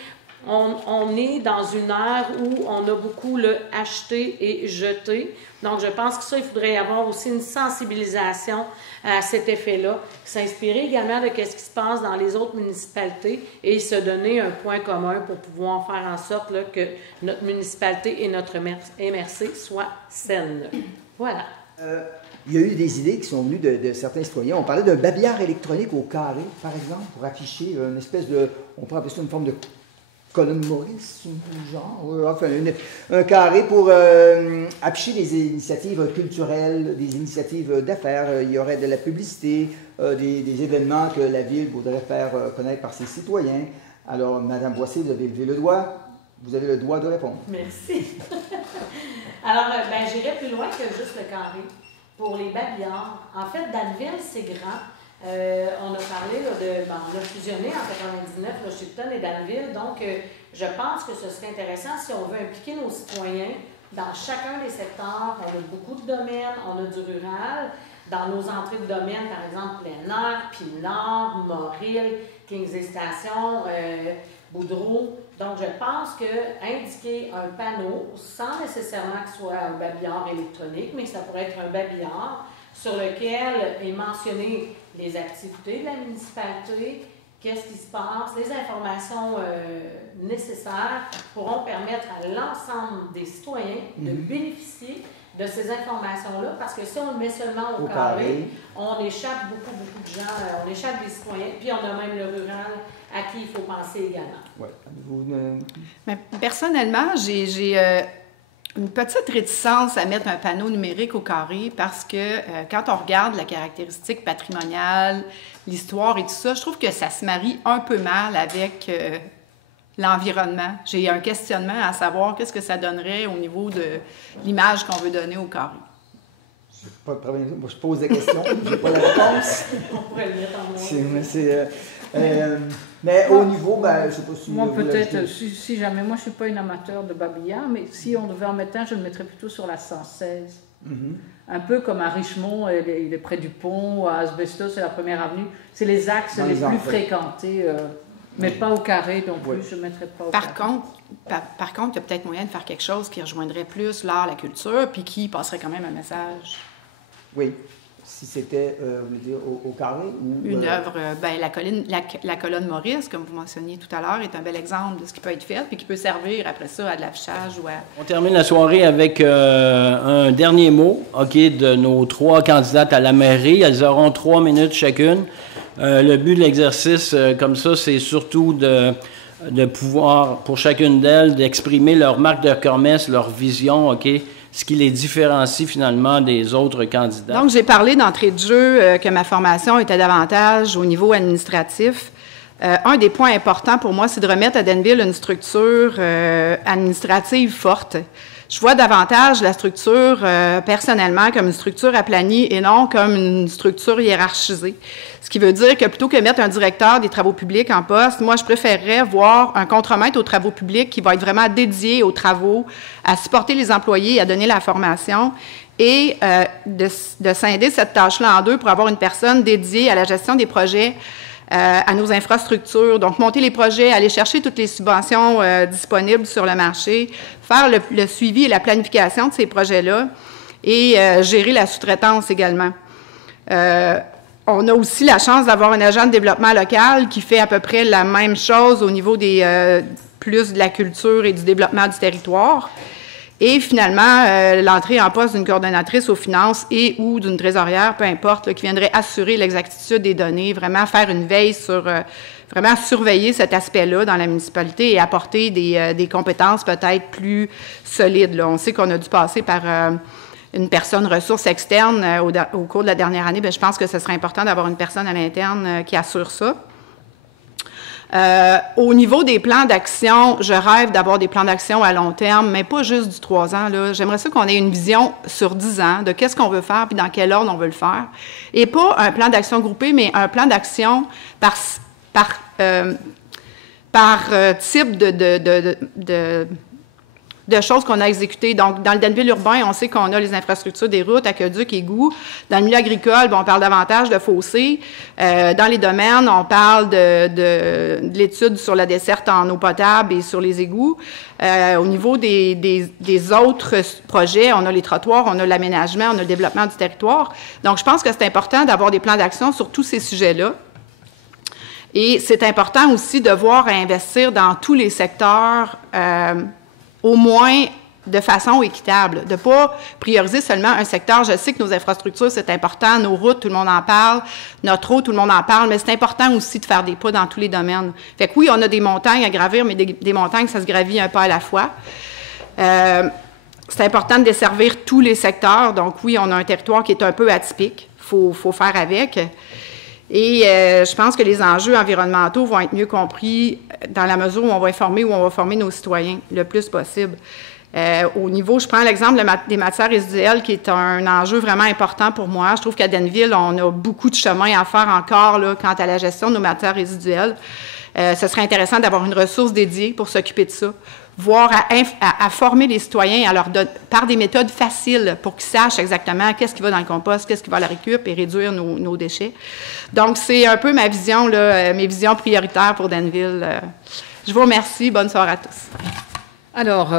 On est dans une ère où on a beaucoup le acheter et jeter. Donc, je pense que ça, il faudrait avoir aussi une sensibilisation à cet effet-là, s'inspirer également de ce qui se passe dans les autres municipalités et se donner un point commun pour pouvoir faire en sorte là, que notre municipalité et notre MRC soient saines. Voilà. Il y a eu des idées qui sont venues de certains citoyens. On parlait d'un babillard électronique au carré, par exemple, pour afficher une espèce de... On pourrait appeler ça une forme de colonne Maurice, genre, enfin, un carré pour afficher des initiatives culturelles, des initiatives d'affaires. Il y aurait de la publicité, des événements que la ville voudrait faire connaître par ses citoyens. Alors, Mme Boissé, vous avez levé le doigt. Vous avez le droit de répondre. Merci. Alors, j'irai plus loin que juste le carré. Pour les babillards, en fait, Danville, c'est grand. On a parlé on a fusionné en 1999, Shipton et Danville. Donc, je pense que ce serait intéressant si on veut impliquer nos citoyens dans chacun des secteurs. On a beaucoup de domaines, on a du rural. Dans nos entrées de domaine, par exemple, plein air, Pinard, Moril, Kingsley Station, Boudreau. Donc, je pense qu'indiquer un panneau, sans nécessairement que ce soit un babillard électronique, mais que ça pourrait être un babillard sur lequel est mentionné les activités de la municipalité, qu'est-ce qui se passe, les informations nécessaires pourront permettre à l'ensemble des citoyens de bénéficier de ces informations-là, parce que si on le met seulement au carré, on échappe beaucoup de gens, on échappe des citoyens, puis on a même le rural à qui il faut penser également. Ouais. Mais personnellement, j'ai une petite réticence à mettre un panneau numérique au carré parce que quand on regarde la caractéristique patrimoniale, l'histoire et tout ça, je trouve que ça se marie un peu mal avec l'environnement. J'ai un questionnement à savoir qu'est-ce que ça donnerait au niveau de l'image qu'on veut donner au carré. Je n'ai pas de problème. Moi, je pose des questions, je n'ai pas la réponse. On pourrait le mettre en moins. Mais au niveau, je ne sais pas si... Moi, peut-être, si jamais, moi, je ne suis pas une amateur de babillard, mais si on devait en mettre un, je le mettrais plutôt sur la 116. Un peu comme à Richemont, il est près du pont, à Asbestos, c'est la première avenue. C'est les axes les plus fréquentés. Mais pas au carré non plus, je ne mettrais pas au carré. Par contre, il y a peut-être moyen de faire quelque chose qui rejoindrait plus l'art, la culture, puis qui passerait quand même un message. Oui, si c'était, vous voulez dire, au carré ou... Une œuvre, la colonne Maurice, comme vous mentionniez tout à l'heure, est un bel exemple de ce qui peut être fait, puis qui peut servir après ça à de l'affichage ou à... On termine la soirée avec un dernier mot, de nos 3 candidates à la mairie. Elles auront 3 minutes chacune. Le but de l'exercice, comme ça, c'est surtout de pouvoir, pour chacune d'elles, d'exprimer leur marque de commerce, leur vision, ce qui les différencie finalement des autres candidats. Donc, j'ai parlé d'entrée de jeu que ma formation était davantage au niveau administratif. Un des points importants pour moi, c'est de remettre à Denville une structure administrative forte. Je vois davantage la structure, personnellement, comme une structure aplanie et non comme une structure hiérarchisée. Ce qui veut dire que plutôt que mettre un directeur des travaux publics en poste, moi, je préférerais voir un contremaître aux travaux publics qui va être vraiment dédié aux travaux, à supporter les employés, à donner la formation et de scinder cette tâche-là en deux pour avoir une personne dédiée à la gestion des projets, à nos infrastructures, donc monter les projets, aller chercher toutes les subventions disponibles sur le marché, faire le suivi et la planification de ces projets-là et gérer la sous-traitance également. On a aussi la chance d'avoir un agent de développement local qui fait à peu près la même chose au niveau plus de la culture et du développement du territoire. Et finalement, l'entrée en poste d'une coordonnatrice aux finances et ou d'une trésorière, peu importe, qui viendrait assurer l'exactitude des données, vraiment faire une veille sur, vraiment surveiller cet aspect-là dans la municipalité et apporter des compétences peut-être plus solides. Là. On sait qu'on a dû passer par une personne ressource externe au cours de la dernière année. Bien, je pense que ce serait important d'avoir une personne à l'interne qui assure ça. Au niveau des plans d'action, je rêve d'avoir des plans d'action à long terme, mais pas juste du 3 ans. Là. J'aimerais ça qu'on ait une vision sur 10 ans de qu'est-ce qu'on veut faire puis dans quel ordre on veut le faire. Et pas un plan d'action groupé, mais un plan d'action par type de choses qu'on a exécutées. Donc, dans le Denville urbain, on sait qu'on a les infrastructures des routes, aqueducs, égouts. Dans le milieu agricole, on parle davantage de fossés. Dans les domaines, on parle de l'étude sur la desserte en eau potable et sur les égouts. Au niveau des autres projets, on a les trottoirs, on a l'aménagement, on a le développement du territoire. Donc, je pense que c'est important d'avoir des plans d'action sur tous ces sujets-là. Et c'est important aussi de voir à investir dans tous les secteurs au moins de façon équitable, de ne pas prioriser seulement un secteur. Je sais que nos infrastructures, c'est important, nos routes, tout le monde en parle, notre eau, tout le monde en parle, mais c'est important aussi de faire des pas dans tous les domaines. Fait que oui, on a des montagnes à gravir, mais des montagnes, ça se gravit un pas à la fois. C'est important de desservir tous les secteurs. Donc oui, on a un territoire qui est un peu atypique. Faut faire avec. Et je pense que les enjeux environnementaux vont être mieux compris dans la mesure où on va former nos citoyens le plus possible. Au niveau, je prends l'exemple des matières résiduelles, qui est un enjeu vraiment important pour moi. Je trouve qu'à Denville, on a beaucoup de chemin à faire encore là, quant à la gestion de nos matières résiduelles. Ce serait intéressant d'avoir une ressource dédiée pour s'occuper de ça, voire à former les citoyens par des méthodes faciles pour qu'ils sachent exactement qu'est-ce qui va dans le compost, qu'est-ce qui va à la récup et réduire nos déchets. Donc, c'est un peu ma vision, mes visions prioritaires pour Denville Je vous remercie. Bonne soirée à tous. Alors,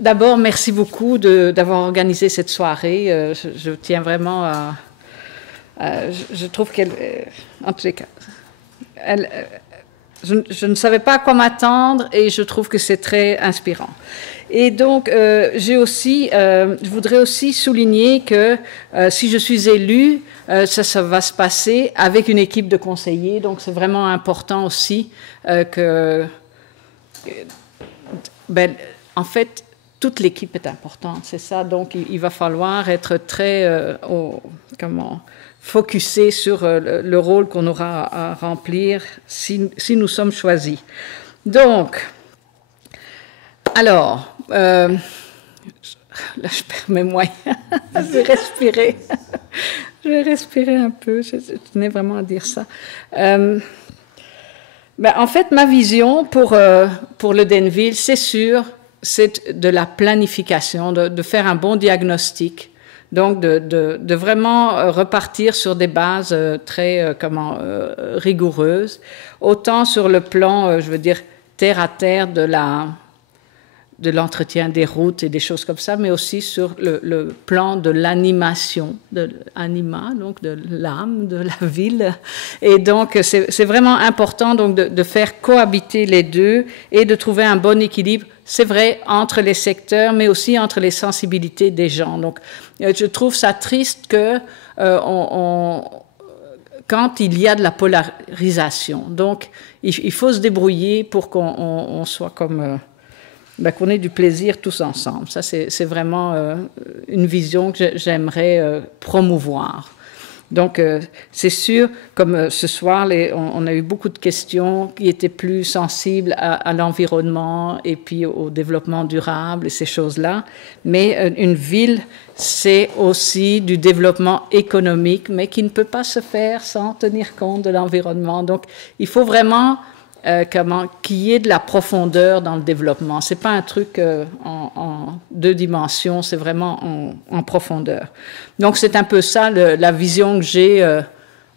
d'abord, merci beaucoup d'avoir organisé cette soirée. Je tiens vraiment à... je trouve qu'elle... en tous les cas, je ne savais pas à quoi m'attendre et je trouve que c'est très inspirant. Et donc, je voudrais aussi souligner que si je suis élue, ça va se passer avec une équipe de conseillers. Donc, c'est vraiment important aussi en fait, toute l'équipe est importante, c'est ça. Donc, il va falloir être très, focusé sur le rôle qu'on aura à remplir si nous sommes choisis. Donc, alors, là, je perds mes moyens. Je vais respirer. Je vais respirer un peu. Je tenais vraiment à dire ça. En fait, ma vision pour le Denville, c'est sûr, c'est de la planification, de faire un bon diagnostic. Donc, de vraiment repartir sur des bases très rigoureuses, autant sur le plan, je veux dire, terre à terre de l'entretien des routes et des choses comme ça, mais aussi sur le plan de l'animation, donc de l'âme de la ville. Et donc, c'est vraiment important donc de faire cohabiter les deux et de trouver un bon équilibre, c'est vrai, entre les secteurs, mais aussi entre les sensibilités des gens. Donc, je trouve ça triste que quand il y a de la polarisation. Donc, il faut se débrouiller pour qu'on soit comme... qu'on ait du plaisir tous ensemble. Ça, c'est vraiment une vision que j'aimerais promouvoir. Donc, c'est sûr, comme ce soir, on a eu beaucoup de questions qui étaient plus sensibles à l'environnement et puis au développement durable et ces choses-là. Mais une ville, c'est aussi du développement économique, mais qui ne peut pas se faire sans tenir compte de l'environnement. Donc, il faut vraiment... qu'il y ait de la profondeur dans le développement. C'est pas un truc en deux dimensions, c'est vraiment en profondeur. Donc, c'est un peu ça la vision que j'ai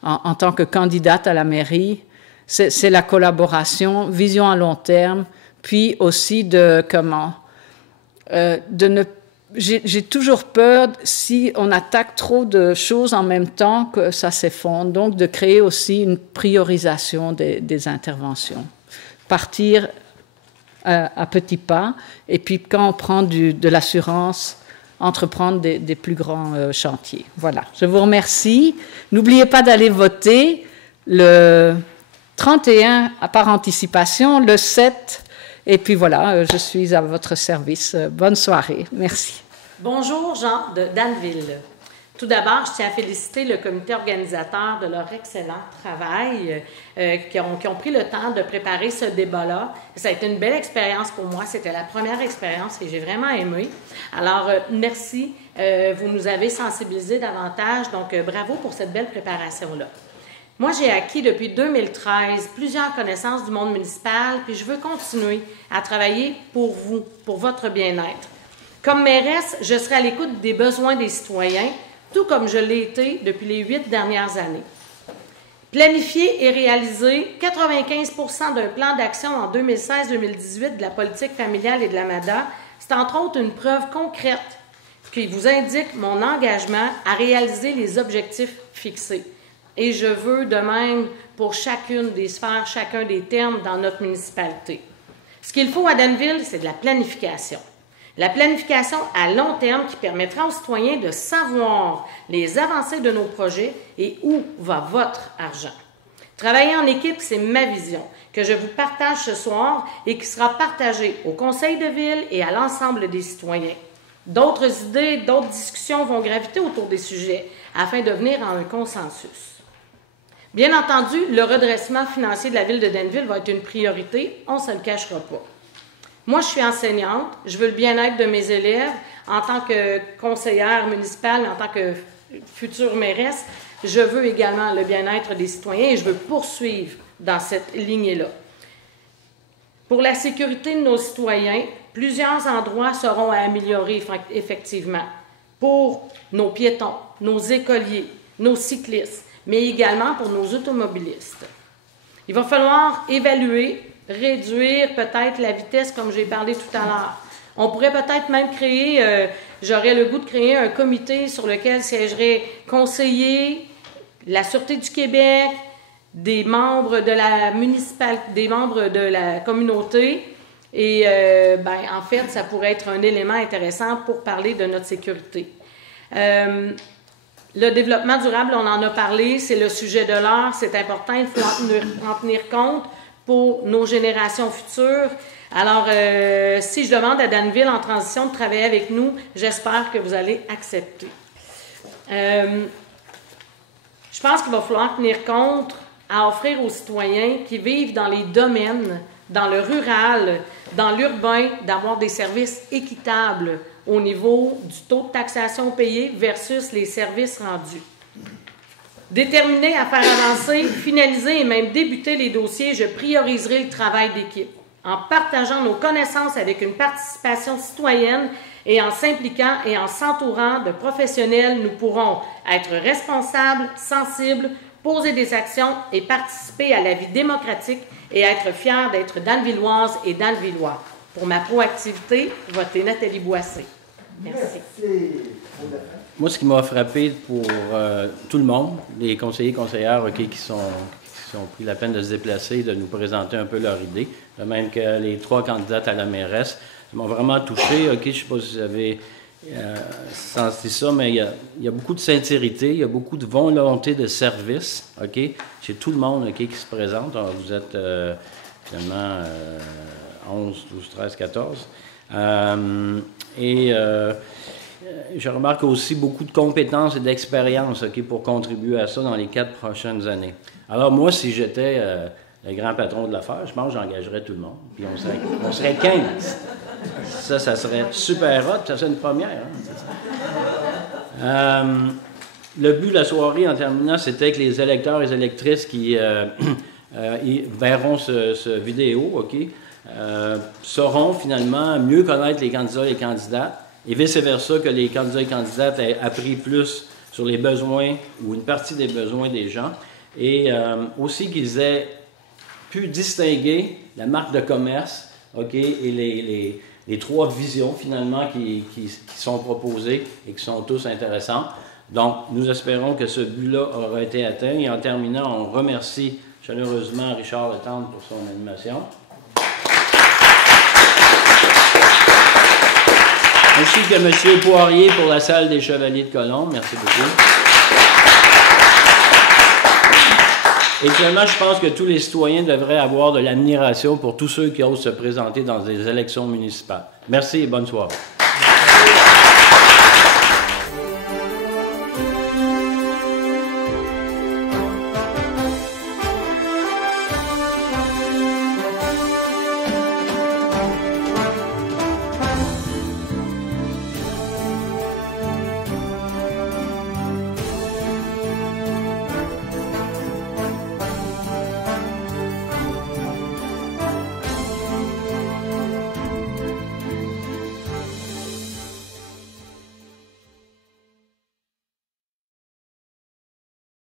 en tant que candidate à la mairie. C'est la collaboration, vision à long terme, puis aussi de ne j'ai toujours peur, si on attaque trop de choses en même temps, que ça s'effondre. Donc, de créer aussi une priorisation des interventions. Partir à petits pas, et puis quand on prend de l'assurance, entreprendre des plus grands chantiers. Voilà, je vous remercie. N'oubliez pas d'aller voter le 31 par anticipation, le 7. Et puis voilà, je suis à votre service. Bonne soirée. Merci. Bonjour, Jean de Danville. Tout d'abord, je tiens à féliciter le comité organisateur de leur excellent travail, qui ont pris le temps de préparer ce débat-là. Ça a été une belle expérience pour moi. C'était la première expérience et j'ai vraiment aimé. Alors, merci. Vous nous avez sensibilisés davantage. Donc, bravo pour cette belle préparation-là. Moi, j'ai acquis depuis 2013 plusieurs connaissances du monde municipal, puis je veux continuer à travailler pour vous, pour votre bien-être. Comme mairesse, je serai à l'écoute des besoins des citoyens, tout comme je l'ai été depuis les 8 dernières années. Planifier et réaliser 95% d'un plan d'action en 2016-2018 de la politique familiale et de la MADA, c'est entre autres une preuve concrète qui vous indique mon engagement à réaliser les objectifs fixés. Et je veux de même pour chacune des sphères, chacun des termes dans notre municipalité. Ce qu'il faut à Danville, c'est de la planification. La planification à long terme qui permettra aux citoyens de savoir les avancées de nos projets et où va votre argent. Travailler en équipe, c'est ma vision que je vous partage ce soir et qui sera partagée au conseil de ville et à l'ensemble des citoyens. D'autres idées, d'autres discussions vont graviter autour des sujets afin de venir à un consensus. Bien entendu, le redressement financier de la ville de Danville va être une priorité, on ne se le cachera pas. Moi, je suis enseignante, je veux le bien-être de mes élèves en tant que conseillère municipale, en tant que future mairesse. Je veux également le bien-être des citoyens et je veux poursuivre dans cette lignée-là. Pour la sécurité de nos citoyens, plusieurs endroits seront à améliorer effectivement pour nos piétons, nos écoliers, nos cyclistes, mais également pour nos automobilistes. Il va falloir évaluer réduire peut-être la vitesse comme j'ai parlé tout à l'heure. On pourrait peut-être même créer, j'aurais le goût de créer un comité sur lequel siégeraient conseillers, la Sûreté du Québec, des membres de la municipalité, des membres de la communauté. Et en fait, ça pourrait être un élément intéressant pour parler de notre sécurité. Le développement durable, on en a parlé, c'est le sujet de l'heure, c'est important, il faut en tenir compte pour nos générations futures. Alors, si je demande à Danville en transition de travailler avec nous, j'espère que vous allez accepter. Je pense qu'il va falloir tenir compte à offrir aux citoyens qui vivent dans les domaines, dans le rural, dans l'urbain, d'avoir des services équitables au niveau du taux de taxation payé versus les services rendus. Déterminé à faire avancer, finaliser et même débuter les dossiers, je prioriserai le travail d'équipe. En partageant nos connaissances avec une participation citoyenne et en s'impliquant et en s'entourant de professionnels, nous pourrons être responsables, sensibles, poser des actions et participer à la vie démocratique et être fiers d'être danvilloises et danvillois. Pour ma proactivité, votez Nathalie Boissé. Merci. Moi, ce qui m'a frappé pour tout le monde, les conseillers et conseillères qui ont pris la peine de se déplacer, de nous présenter un peu leur idée, de même que les 3 candidates à la mairesse, ça m'a vraiment touché. Je ne sais pas si vous avez senti ça, mais il y a beaucoup de sincérité, il y a beaucoup de volonté de service, chez tout le monde qui se présente. Alors, vous êtes finalement 11, 12, 13, 14. Je remarque aussi beaucoup de compétences et d'expérience pour contribuer à ça dans les 4 prochaines années. Alors moi, si j'étais le grand patron de l'affaire, je pense que j'engagerais tout le monde. Puis on serait 15. Ça serait super hot, ça serait une première. Le but de la soirée, en terminant, c'était que les électeurs et les électrices qui verront ce vidéo, sauront finalement mieux connaître les candidats et les candidates, et vice-versa, que les candidats et candidates aient appris plus sur les besoins ou une partie des besoins des gens, et aussi qu'ils aient pu distinguer la marque de commerce, et les 3 visions finalement qui sont proposées et qui sont tous intéressantes. Donc, nous espérons que ce but-là aura été atteint, et en terminant, on remercie chaleureusement Richard Letendre pour son animation. Ainsi que M. Poirier pour la salle des Chevaliers de Colombe. Merci beaucoup. Et finalement, je pense que tous les citoyens devraient avoir de l'admiration pour tous ceux qui osent se présenter dans des élections municipales. Merci et bonne soirée.